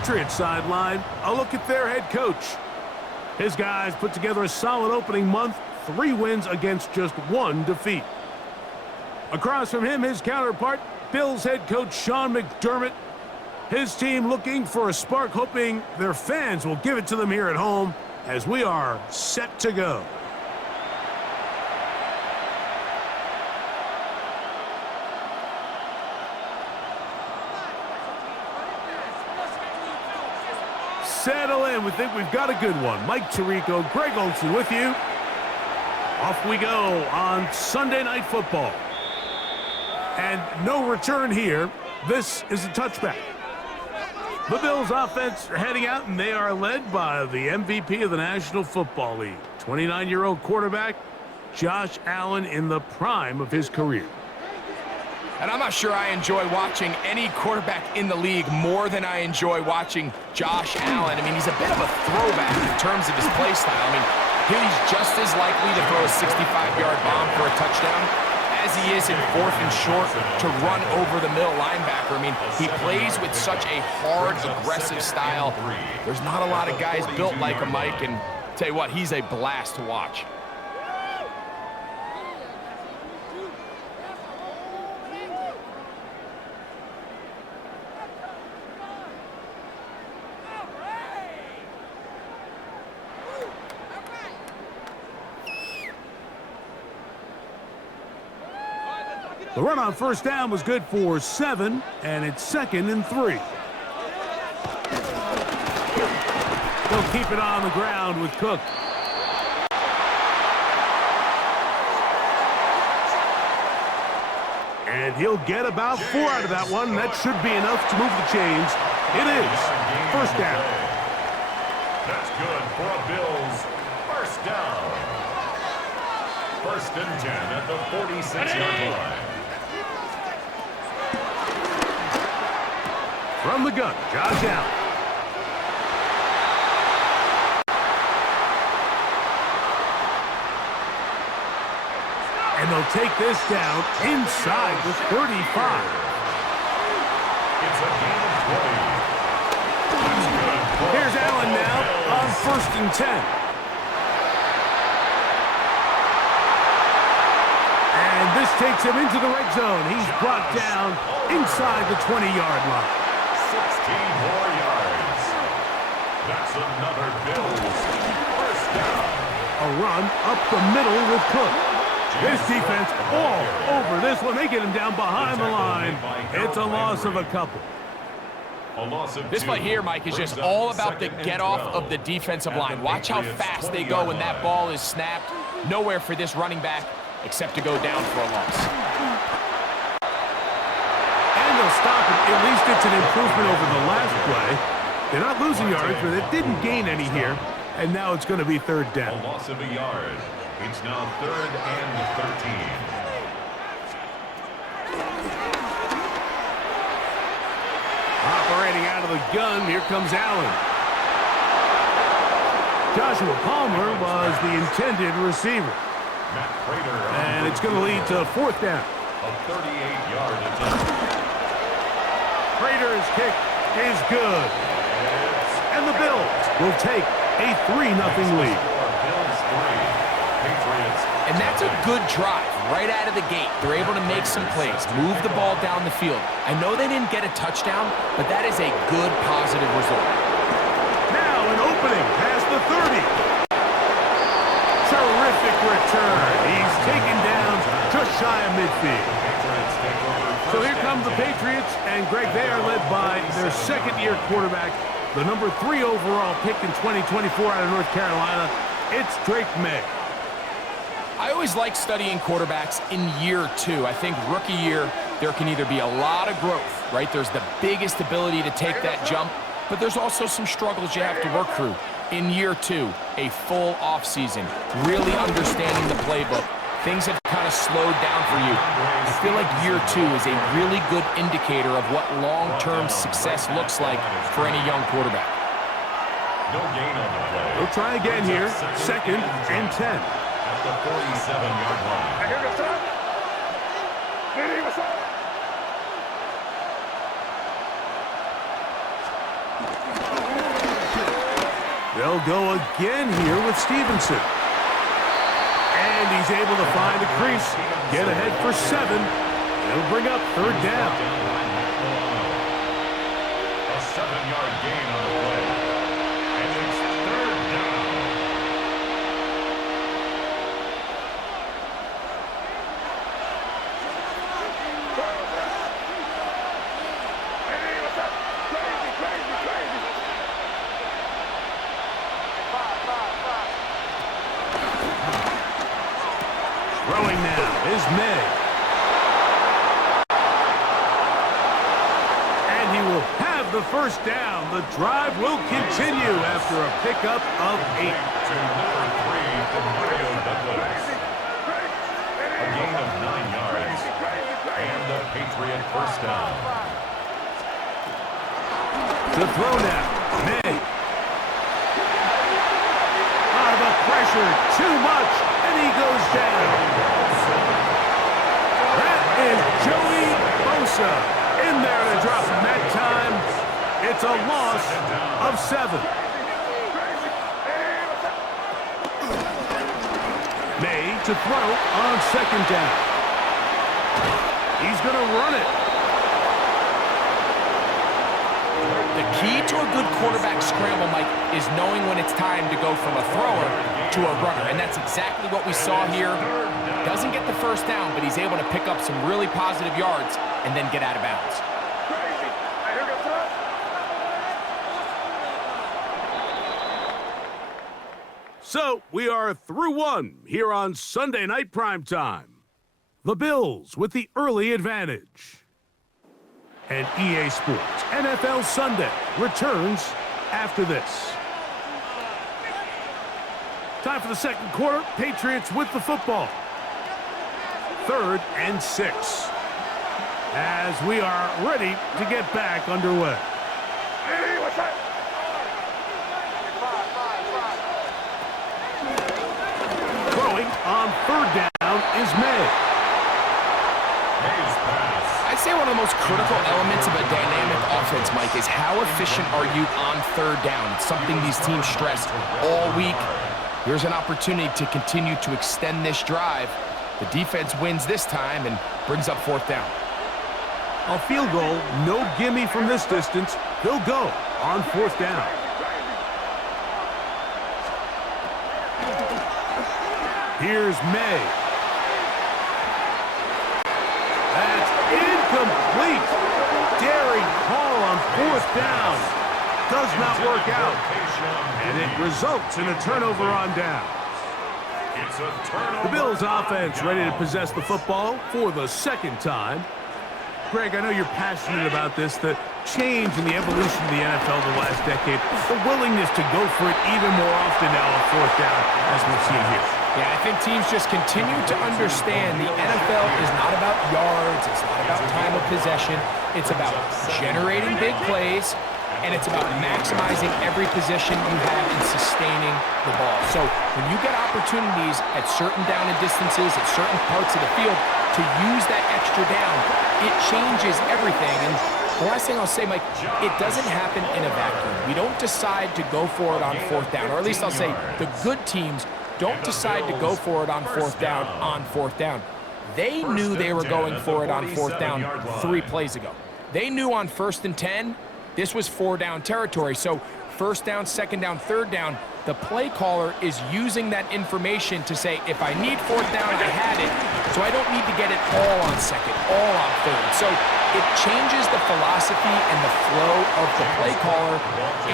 Patriots sideline, a look at their head coach. His guys put together a solid opening month, 3 wins against just 1 defeat. Across from him, his counterpart, Bills head coach Sean McDermott. His team looking for a spark, hoping their fans will give it to them here at home as we are set to go. Settle in. We think we've got a good one. Mike Tirico, Greg Olsen with you. Off we go on Sunday Night Football. And no return here. This is a touchback. The Bills offense are heading out, and they are led by the MVP of the National Football League, 29-year-old quarterback Josh Allen in the prime of his career. And I'm not sure I enjoy watching any quarterback in the league more than I enjoy watching Josh Allen. I mean, he's a bit of a throwback in terms of his play style. I mean, he's just as likely to throw a 65-yard bomb for a touchdown as he is in 4th and short to run over the middle linebacker. I mean, he plays with such a hard, aggressive style. There's not a lot of guys built like him, Mike, and tell you what, he's a blast to watch. The run on first down was good for 7, and it's 2nd and 3. They'll keep it on the ground with Cook. And he'll get about 4 out of that one. That should be enough to move the chains. It is 1st down. That's good for a Bills 1st down. 1st and 10 at the 46-yard line. From the gun, Josh Allen. And they'll take this down inside the 35. It's a gain of 20. That's good. Here's Allen now on 1st and 10. And this takes him into the red zone. He's brought down inside the 20-yard line. 16 more yards. That's another Bills 1st down. A run up the middle with Cook. This defense all over this one. They get him down behind the line. It's a loss of a couple. This play here, Mike, is just all about the get-off of the defensive line. Watch how fast they go when that ball is snapped. Nowhere for this running back except to go down for a loss. And they'll stop it. At least it's an improvement over the last play. They're not losing yards, but they didn't gain any here. And now it's going to be 3rd down. A loss of a yard. It's now 3rd and 13. Operating out of the gun, here comes Allen. Joshua Palmer was the intended receiver. And it's going to lead to 4th down. A 38-yard attempt. Prater's kick is good. And the Bills will take a 3-0 lead. Bills 3. Patriots. And that's a good drive right out of the gate. They're able to make some plays, move the ball down the field. I know they didn't get a touchdown, but that is a good, positive result. Now an opening past the 30. Terrific return. He's taken down just shy of midfield. So here come the Patriots, and Greg, they are led by their 2nd-year quarterback, the number 3 overall pick in 2024 out of North Carolina. It's Drake May. I always like studying quarterbacks in year 2. I think rookie year, there can either be a lot of growth, right? There's the biggest ability to take that jump, but there's also some struggles you have to work through. In year 2, a full offseason, really understanding the playbook. Things have kind of slowed down for you. I feel like year 2 is a really good indicator of what long-term success looks like for any young quarterback. No gain on the play. We'll try again here. 2nd and 10. At the 47-yard line. They'll go again here with Stevenson. And he's able to find the crease, get ahead for 7. It'll bring up 3rd down. A 7-yard gain on the play. And it's 3rd down. Throwing now is May. And he will have the 1st down. The drive will continue after a pickup of 8. To number 3 for Mario Douglas. A gain of 9 yards. And the Patriot 1st down. To throw now, May. The pressure, too much, and he goes down. That is Joey Bosa in there to drop him that time. It's a loss of 7. May to throw on 2nd down. He's going to run it. The key to a good quarterback scramble, Mike, is knowing when it's time to go from a thrower to a runner, and that's exactly what we saw here. Doesn't get the 1st down, but he's able to pick up some really positive yards and then get out of bounds. So we are through 1 here on Sunday Night Primetime. The Bills with the early advantage. And EA Sports NFL Sunday returns after this. Time for the 2nd quarter. Patriots with the football. 3rd and 6. As we are ready to get back underway. Throwing on 3rd down is May. I'd say one of the most critical elements of a dynamic offense, Mike, is how efficient are you on 3rd down. It's something these teams stressed all week. Here's an opportunity to continue to extend this drive. The defense wins this time and brings up 4th down. A field goal, no gimme from this distance. They'll go on 4th down. Here's May. That's incomplete. Daring call on 4th down. Does not work out. And it results in a turnover on down. The Bills offense ready to possess the football for the 2nd time. Greg, I know you're passionate about this, the change in the evolution of the NFL the last decade, the willingness to go for it even more often now on 4th down, as we've seen here. Yeah, I think teams just continue to understand the NFL is not about yards, it's not about time of possession, it's about generating big plays, and it's about maximizing every position you have in sustaining the ball. So when you get opportunities at certain down and distances, at certain parts of the field, to use that extra down, it changes everything. And the last thing I'll say, Mike, it doesn't happen in a vacuum. We don't decide to go for it on 4th down, or at least I'll say the good teams don't decide to go for it on 4th down on 4th down. They knew they were going for it on 4th down 3 plays ago. They knew on 1st and 10, this was 4-down territory. So 1st down, 2nd down, 3rd down, the play caller is using that information to say, if I need 4th down, I had it, so I don't need to get it all on 2nd, all on 3rd. So it changes the philosophy and the flow of the play caller,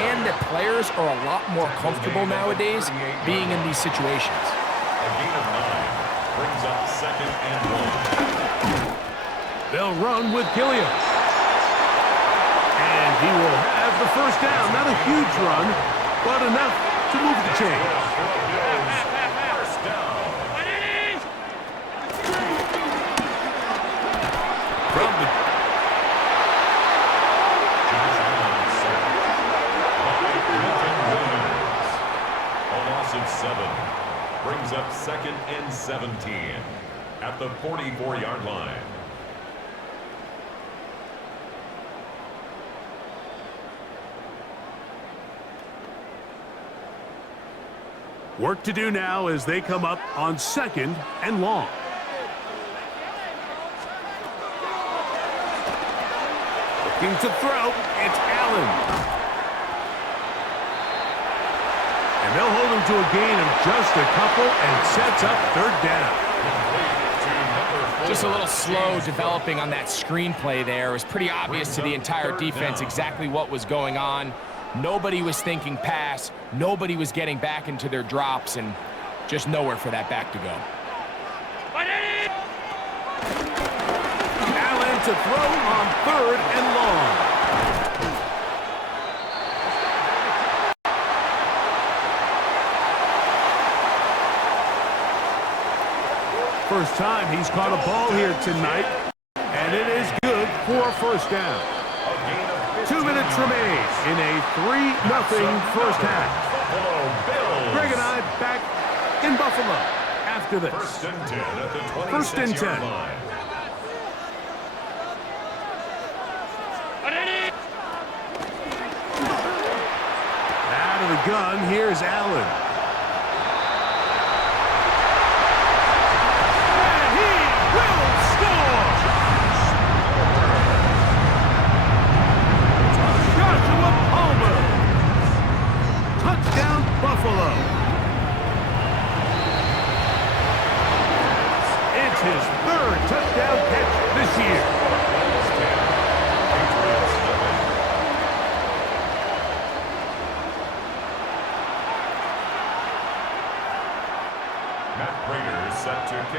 and that players are a lot more comfortable nowadays being in these situations. A gain of 9 brings up 2nd and 1. They'll run with Gilliam. And he will have the 1st down. Not a huge run, but enough to move the chains. First down. From the A loss of 7 brings up 2nd and 17 at the 44-yard line. Work to do now as they come up on 2nd and long. Looking to throw. It's Allen. And they'll hold him to a gain of just a couple and sets up 3rd down. Just a little slow developing on that screenplay there. It was pretty obvious to the entire defense exactly what was going on. Nobody was thinking pass. Nobody was getting back into their drops, and just nowhere for that back to go. Allen to throw on 3rd and long. First time he's caught a ball here tonight, and it is good for a 1st down. 2 minutes remain in a 3-0 first half. Greg and I back in Buffalo after this. 1st and 10 at the 1st and 10. line. Out of the gun, here's Allen. And he will score! Joshua Palmer. Touchdown, Buffalo. It's his 3rd touchdown catch this year.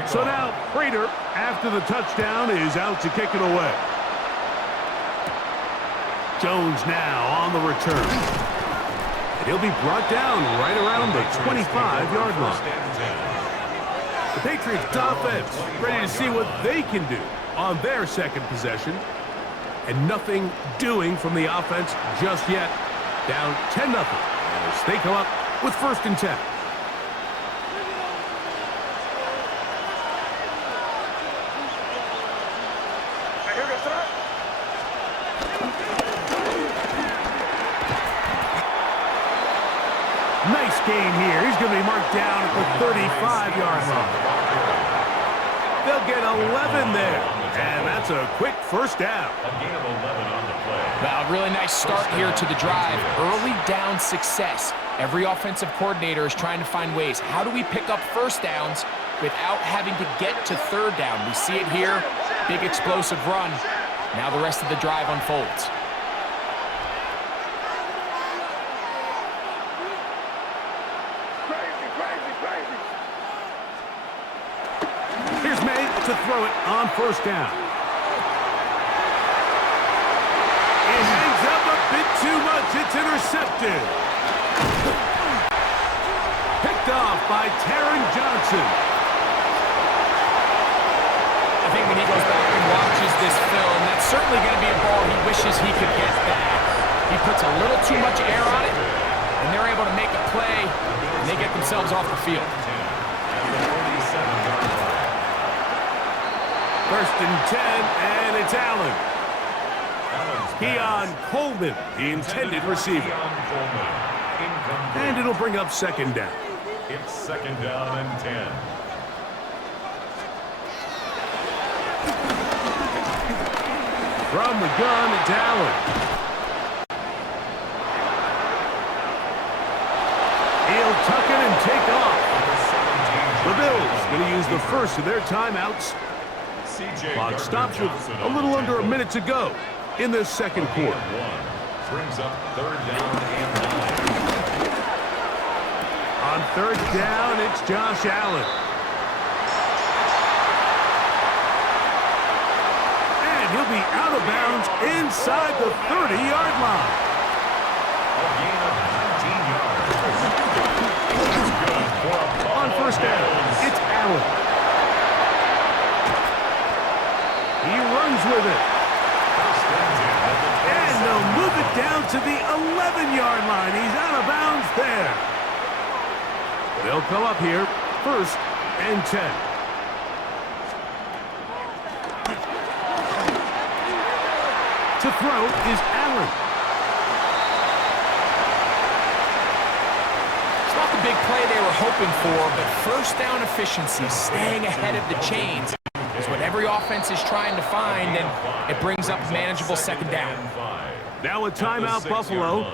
So now, Prater, after the touchdown, is out to kick it away. Jones now on the return. And he'll be brought down right around the 25-yard line. The Patriots offense ready to see what they can do on their 2nd possession. And nothing doing from the offense just yet. Down 10-0 as they come up with 1st and 10. Nice gain here. He's going to be marked down at the 35-yard line. They'll get 11 there. And that's a quick 1st down. A gain of 11 on the play. Well, really nice start here to the drive. Early down success. Every offensive coordinator is trying to find ways. How do we pick up 1st downs without having to get to 3rd down? We see it here. Big explosive run. Now the rest of the drive unfolds. Here's May to throw it on 1st down. It hangs up a bit too much. It's intercepted. Picked off by Taron Johnson. I think when he goes back and watches this film, that's certainly going to be a ball he wishes he could get back. He puts a little too much air on it, and they're able to make a play, and they get themselves off the field. 1st and 10, and it's Allen. Keon Coleman, the intended receiver. And it'll bring up 2nd down. It's 2nd down and 10. From the gun, it's Allen. He'll tuck it and take off. The Bills going to use the first of their timeouts. Clock stops with a little under a minute to go in this 2nd quarter. Brings up 3rd down and 9. On 3rd down, it's Josh Allen. And he'll be out of bounds inside the 30-yard line. A gain of 19 yards. On 1st down, it's Allen. He runs with it. And they'll move it down to the 11-yard line. He's out of bounds there. They'll come up here 1st and 10. To throw is Allen. not the big play they were hoping for, but first down efficiency, staying ahead of the chains, is what every offense is trying to find, and it brings up manageable second down. Now a timeout, Buffalo.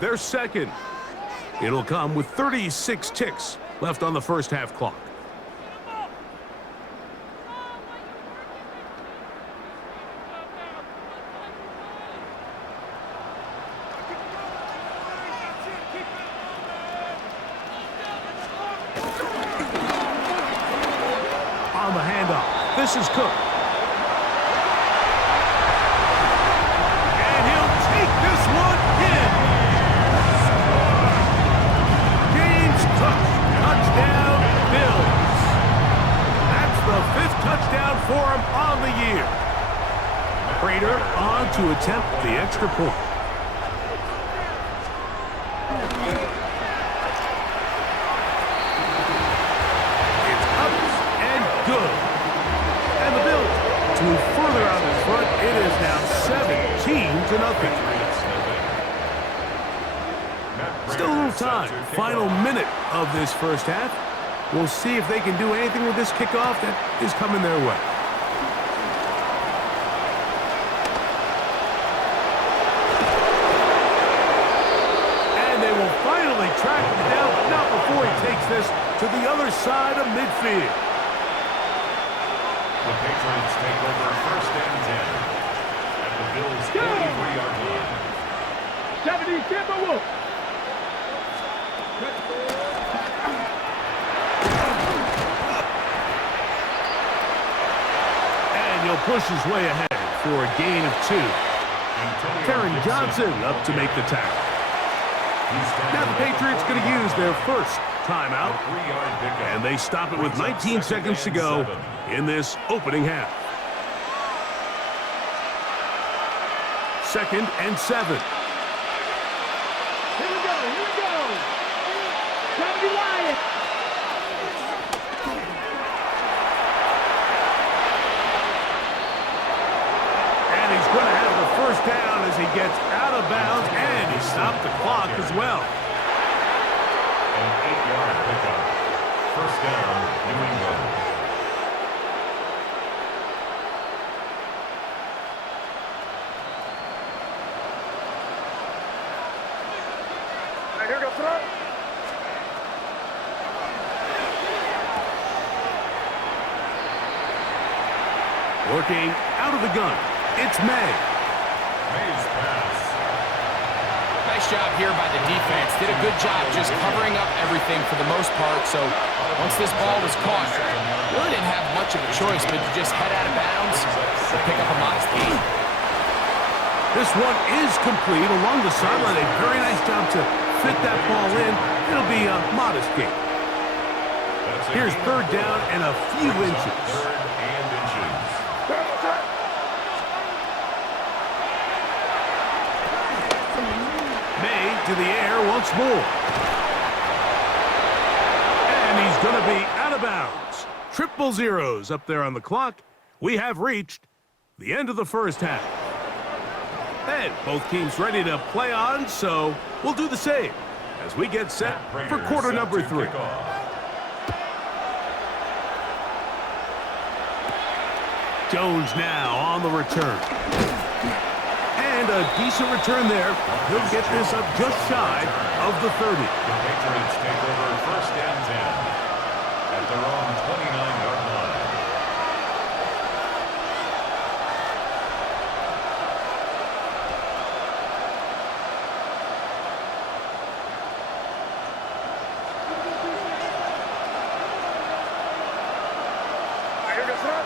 They're second. It'll come with 36 ticks left on the first half clock. On the handoff, this is Cook. And he'll take this one in. James Cook, touchdown Bills. That's the 5th touchdown for him on the year. Prater on to attempt the extra point. Move further out in front. It is now 17-0. Still a little time. Final minute of this first half. We'll see if they can do anything with this kickoff that is coming their way. And they will finally track him down, but not before he takes this to the other side of midfield. The Patriots take over first and 10 at the Bills' 43-yard line. 70, Timberwolves. And he'll push his way ahead for a gain of 2. Karen Johnson up to make the tackle. Now the Patriots going to use their first timeout, and they stop it with 19 seconds to go in this opening half. 2nd and 7. Here we go, here we go. Time to be lying. And he's going to have the first down as he gets out of bounds, and he stopped the clock as well. An 8-yard pickup. First down, New England. Here goes throw. Working out of the gun, it's May. May's pass. Nice job here by the defense. Did a good job just covering up everything for the most part. So once this ball was caught, really didn't have much of a choice but to just head out of bounds and pick up a modest gain. This one is complete along the sideline. A very nice job to fit that ball in. It'll be a modest gain. Here's 3rd down and a few inches. 3rd and inches. May to the air once more. And he's going to be out of bounds. 000 up there on the clock. We have reached the end of the first half. And both teams ready to play on, so we'll do the same as we get set for quarter number 3. Jones now on the return. And a decent return there. He'll get this up just shy of the 30. The Patriots take over first and 10 at their own 29-yard line. Here goes throw.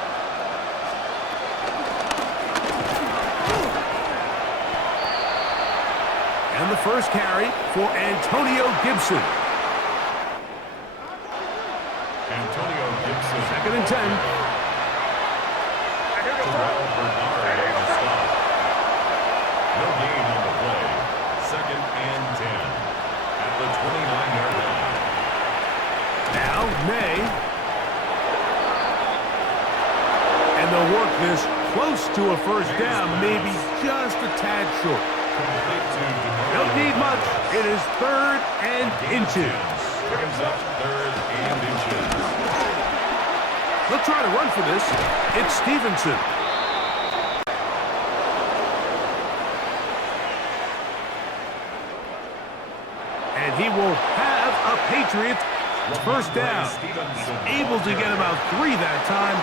And the first carry for Antonio Gibson. Antonio Gibson. 2nd and 10. Terrell Bernard on the stop. No gain on the play. 2nd and 10 at the 29-yard line. Now May. And they'll work this close to a first down, maybe just a tad short. Don't need much. It is 3rd and inches. Brings up 3rd and inches. They'll try to run for this. It's Stevenson. And he will have a Patriots first down. Able to get about 3 that time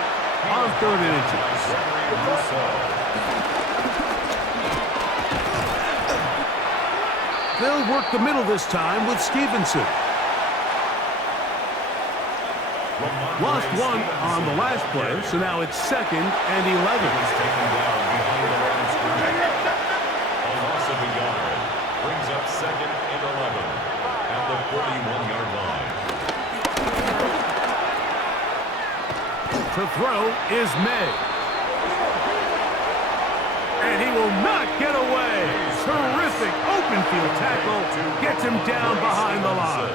on 3rd and inches. They'll work the middle this time with Stevenson. Lost 1 on the last play, so now it's 2nd and 11. A loss of a yard. Brings up 2nd and 11 at the 41-yard line. To throw is May. And he will not get away. Terrific open field tackle. Gets him down behind the line.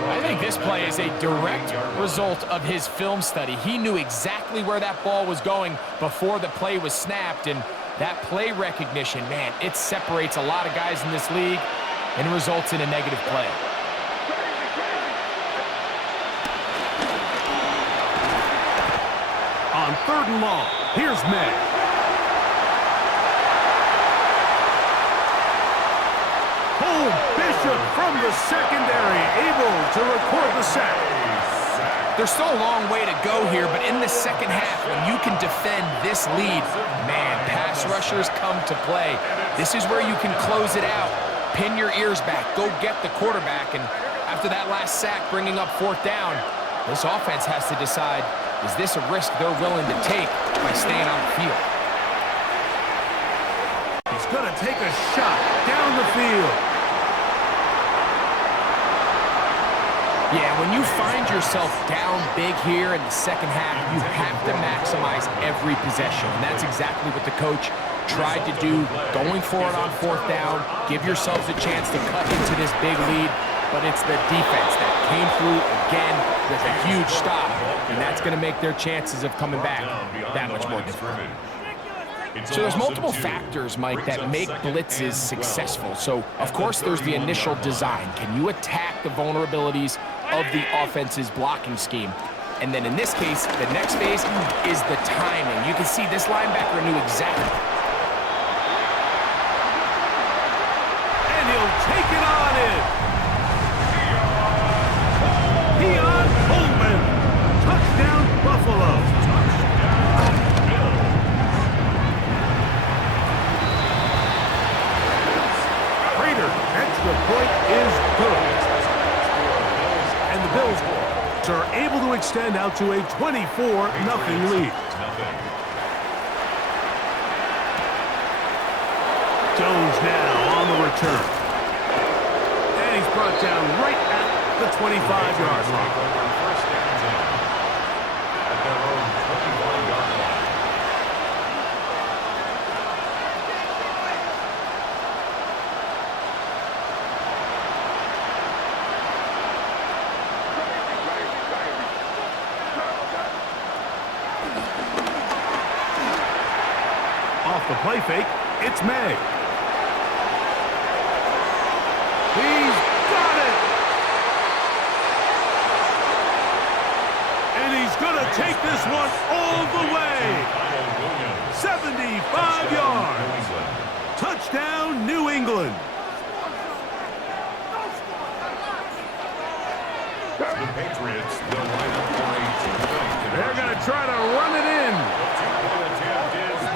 I think this play is a direct result of his film study. He knew exactly where that ball was going before the play was snapped, and that play recognition, man, it separates a lot of guys in this league and results in a negative play. On 3rd and long, here's May. Oh, Bishop from the secondary, able to record the sack. There's still a long way to go here, but in the second half, when you can defend this lead, man, pass rushers come to play. This is where you can close it out, pin your ears back, go get the quarterback, and after that last sack bringing up 4th down, this offense has to decide, is this a risk they're willing to take by staying on the field? He's going to take a shot down the field. Yeah, when you find yourself down big here in the second half, you have to maximize every possession. And that's exactly what the coach tried to do, going for it on 4th down. Give yourselves a chance to cut into this big lead. But it's the defense that came through again with a huge stop. And that's going to make their chances of coming back that much more difficult. So there's multiple factors, Mike, that make blitzes successful. So, of course, there's the initial design. Can you attack the vulnerabilities of the offense's blocking scheme? And then in this case, the next phase is the timing. You can see this linebacker knew exactly. And he'll take it on in. Keon Coleman. Touchdown, Buffalo. Extra point is good. And the Bills are able to extend out to a 24-0 lead. Jones now on the return. And he's brought down right at the 25-yard line. At their own 21-yard line. Off the play fake, it's May. He's got it! And he's going to take this one all the way. 75 yards. Touchdown, New England. The Patriots will line up for a two-point. They're going to try to run it in.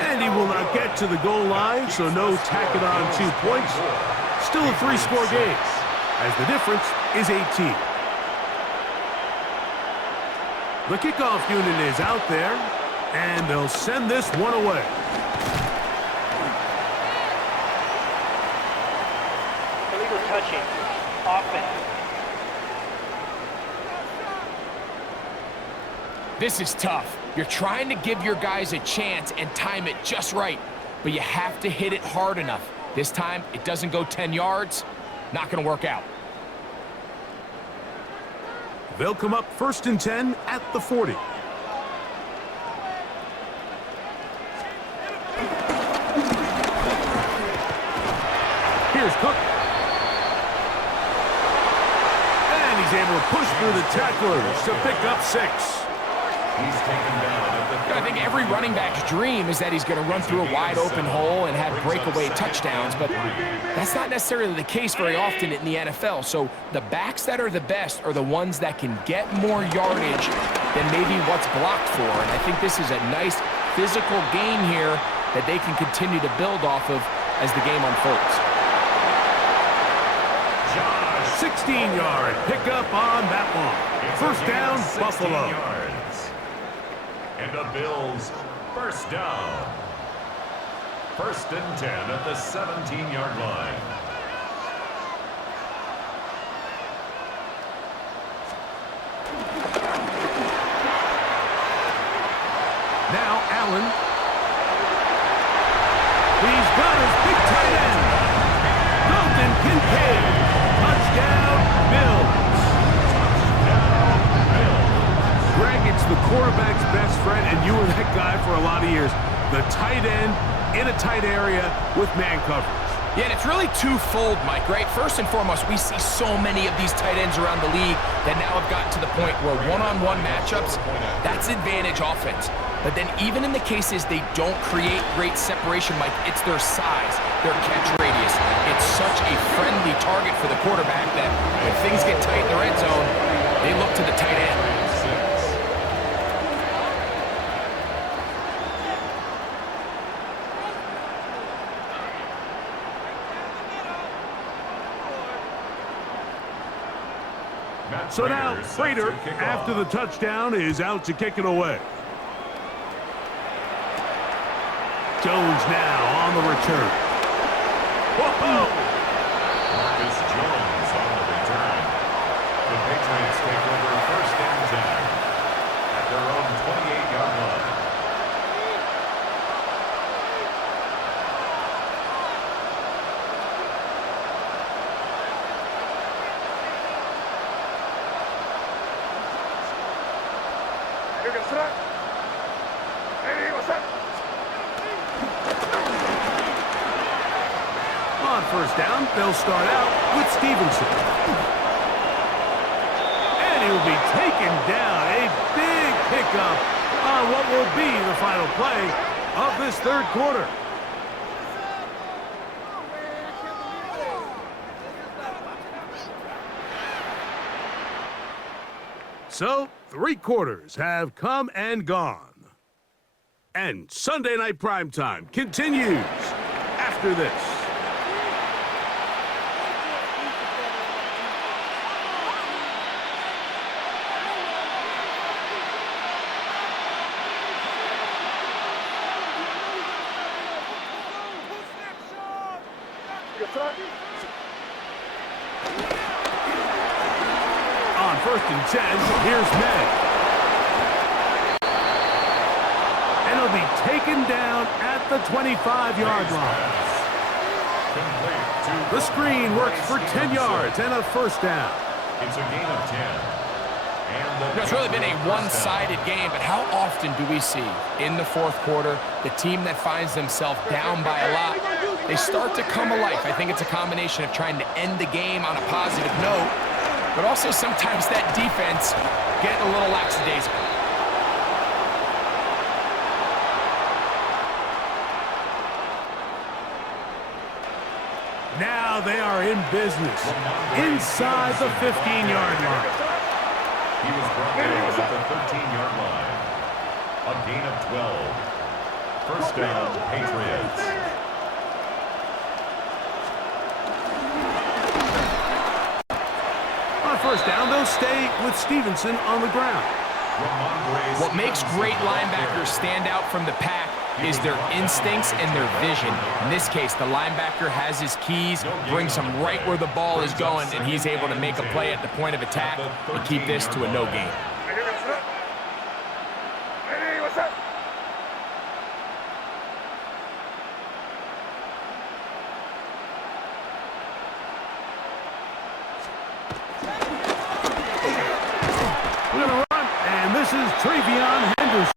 And he will not get to the goal line, so no tacking on 2 points. Still a 3-score game, as the difference is 18. The kickoff unit is out there, and they'll send this one away. Illegal touching. Offense. This is tough. You're trying to give your guys a chance and time it just right, but you have to hit it hard enough. This time, it doesn't go 10 yards. Not going to work out. They'll come up 1st and 10 at the 40. Here's Cook. And he's able to push through the tacklers to pick up 6. He's taken down at the I think every running back's dream is that he's going to run through a wide open hole and have breakaway touchdowns, but that's not necessarily the case very often in the NFL. So the backs that are the best are the ones that can get more yardage than maybe what's blocked for. And I think this is a nice physical game here that they can continue to build off of as the game unfolds. 16-yard pickup on that one. First down, Buffalo. Yards. And the Bills, first down. 1st and 10 at the 17-yard line. Now Allen. He's got his big tight end. Dalton Kincaid. Touchdown, Bills. Greg, it's the quarterback's best friend, and you were that guy for a lot of years. The tight end in a tight area with man coverage. Yeah, and it's really twofold, Mike, right? First and foremost, we see so many of these tight ends around the league that now have gotten to the point where one-on-one matchups, that's advantage offense. But then even in the cases they don't create great separation, Mike, it's their size, their catch radius. It's such a friendly target for the quarterback that when things get tight in the red zone, they look to the tight end. So now, Prater, after the touchdown, is out to kick it away. Jones now on the return. Whoa! Marcus Jones on the return. The Patriots take over 1st and 10 at their own 28-yard line. On first down, they'll start out with Stevenson. And he will be taken down. A big pickup on what will be the final play of this 3rd quarter. So, 3 quarters have come and gone. And Sunday Night Primetime continues after this. On 1st and 10, here's May. And he'll be taken down at the 25-yard line. The screen works for 10 yards and a first down. It's a gain of 10. It's really been a one-sided game, but how often do we see in the 4th quarter the team that finds themselves down by a lot, they start to come alive? I think it's a combination of trying to end the game on a positive note, but also sometimes that defense getting a little lackadaisical. Now they are in business inside the 15-yard line. He was brought down at the 13-yard line. A gain of 12. First down, Patriots. On first down, they'll stay with Stevenson on the ground. What makes great linebackers stand out from the pack is their instincts and their vision. In this case, the linebacker has his keys, brings him right where the ball is going, and he's able to make a play at the point of attack and keep this to a no gain. We're going to run, and this is Travion Henderson.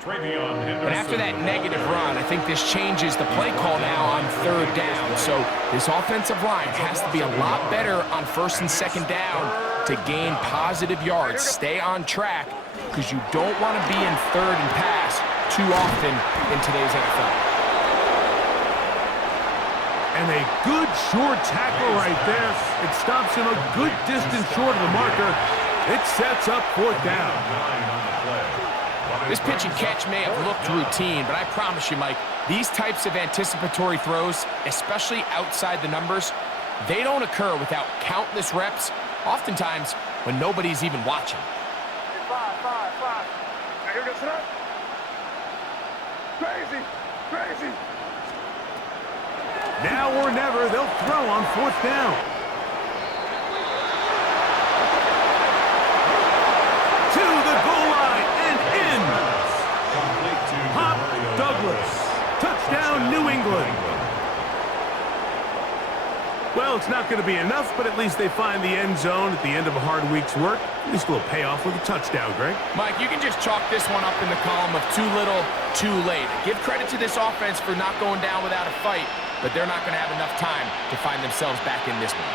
Travion Henderson. And after that negative run, I think this changes the play call now on third down. So this offensive line has to be a lot better on first and second down to gain positive yards. Stay on track because you don't want to be in third and pass too often in today's NFL. And a good short tackle right there. It stops him a good distance short of the marker. It sets up fourth down. This pitch and catch may have looked routine, but I promise you, Mike, these types of anticipatory throws, especially outside the numbers, they don't occur without countless reps, oftentimes when nobody's even watching. Crazy. Now or never, they'll throw on fourth down. To the goal line and in. Pop Douglas. Touchdown, New England. Well, it's not going to be enough, but at least they find the end zone at the end of a hard week's work. At least a little payoff with a touchdown, Greg. Mike, you can just chalk this one up in the column of too little, too late. Give credit to this offense for not going down without a fight, but they're not going to have enough time to find themselves back in this one.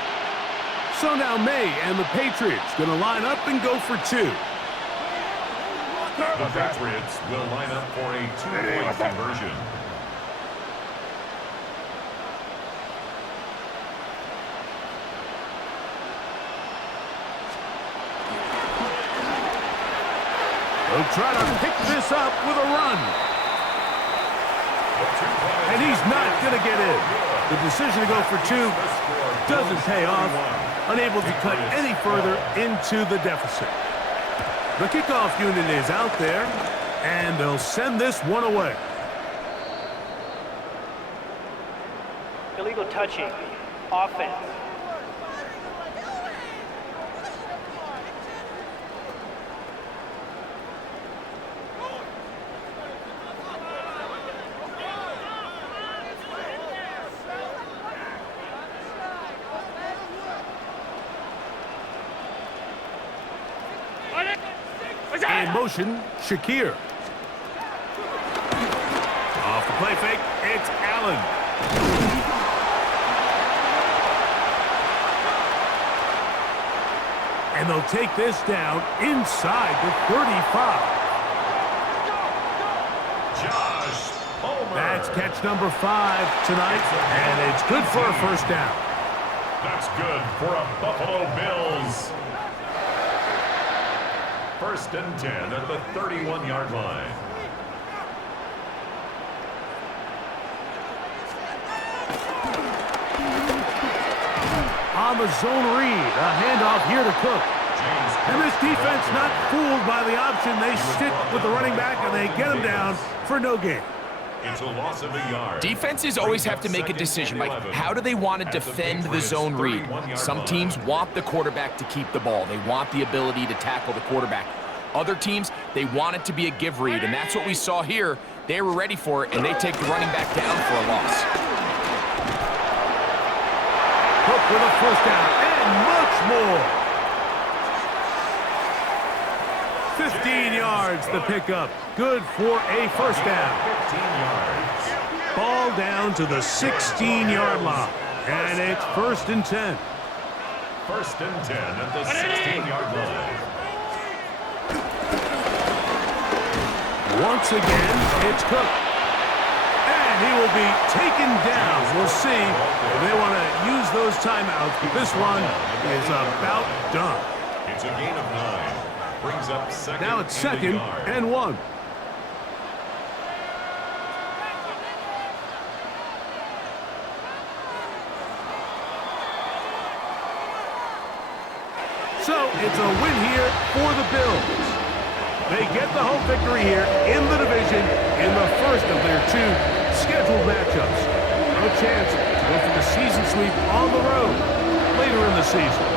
So now May and the Patriots going to line up and go for two. The Patriots will line up for a two-point conversion. They'll try to pick this up with a run. And he's not going to get in. The decision to go for two doesn't pay off. Unable to cut any further into the deficit. The kickoff unit is out there, and they'll send this one away. Illegal touching. Offense. In motion, Shakir. Off the play fake, it's Allen. And they'll take this down inside the 35. Josh Palmer. That's catch number 5 tonight, and it's good for a first down. That's good for a Buffalo Bills. First and 10 at the 31-yard line. On the zone read, a handoff here to Cook. And this defense not fooled by the option. They stick with the running back, and they get him down for no gain. It's a loss of a yard. Defenses always have to make a decision, Mike. How do they want to defend the zone read? Some teams want the quarterback to keep the ball. They want the ability to tackle the quarterback. Other teams, they want it to be a give read, and that's what we saw here. They were ready for it, and they take the running back down for a loss. Cook with a first down and much more. 15 yards the pickup. Good for a first down. 15 yards. Ball down to the 16-yard line. And it's first and 10. First and 10 at the 16-yard line. Once again, it's Cook. And he will be taken down. We'll see if they want to use those timeouts. But this one is about done. It's a gain of 9. Brings up second. Now it's second and 1. So it's a win here for the Bills. They get the home victory here in the division in the first of their 2 scheduled matchups. No chance to go for the season sweep on the road later in the season.